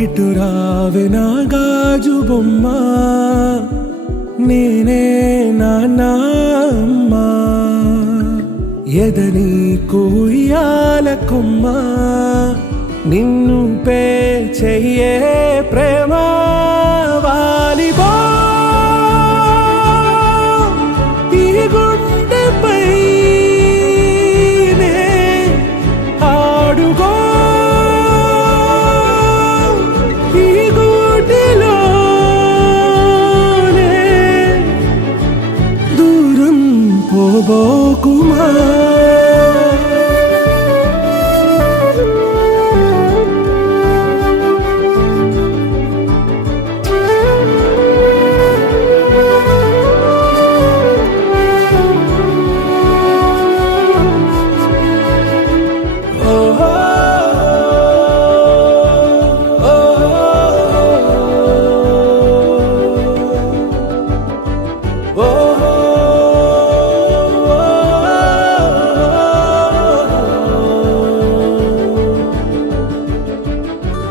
ఇటు రావే నా గాజు బొమ్మ, నేనే నాన్నమ్మ, ఎదని కుయ్యాల కొమ్మ, నిన్ను పే చెయ్యే ప్రేమ వాలిబో ఈ గుండెపై ఆడుగో పోబోకుమా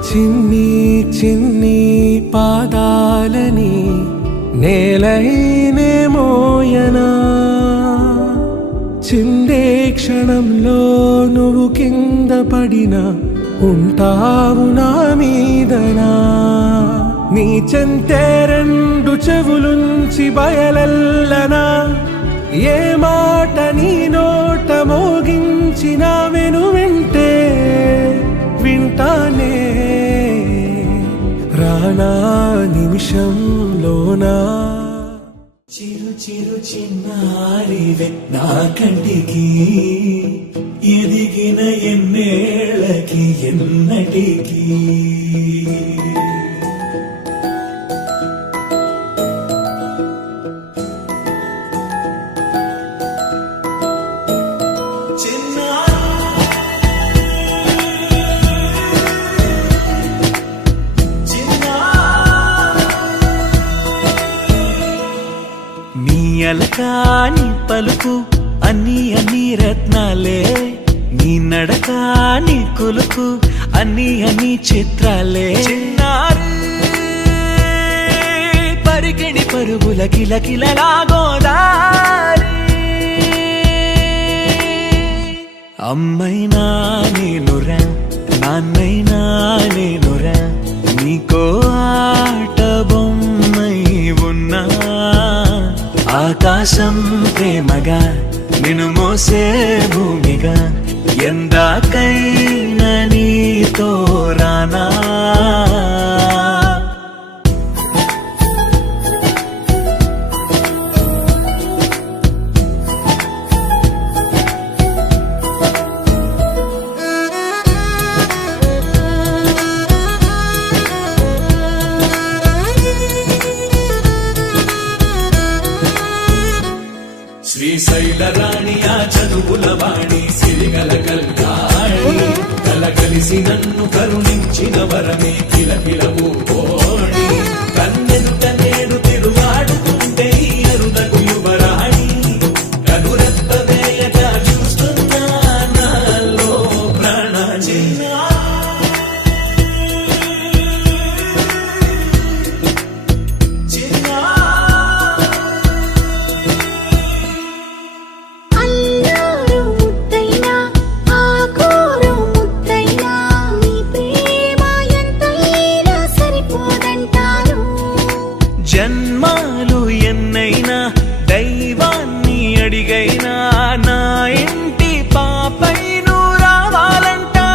చిన్ని చిన్ని పాదాలని నేలైనే మోయనా, చిందే క్షణంలో నువ్వు కింద పడినా ఉంటావు నా మీదనా, నీ చెంతే రెండు చెవులుంచి బయలెల్లనా, ఏ మాట నీ నోట మోగించిన వెను వింటే వింటానే రానా నిమిషంలోనా. చిరు చిరు చిన్నారివే నా కంటికి, ఎదిగిన ఎన్నేళ్ళకి ఎన్నటికి అలకాని పలుకు అన్ని అన్ని రత్నాలే, నీ నడకాని కులుకు అన్ని అన్ని చిత్రాలే, చిన్నారు పరికిణి పరుగుల కిలకిలలాగోదారి, అమ్మైనా నేనురా నాన్నైనా నేనురా, నీకో ఆట బొమ్మై ఉన్నా, ఆకాశం ప్రేమగా నిన్ను మోసే భూమిగా, ఎందాకైనా నీతో రానా. శ్రీశైల రాణియా చదువుల వాణి సిరిగల కల్గాణి, కలగలిసి నన్ను కరుణించిన వరమే కిలకిలవు.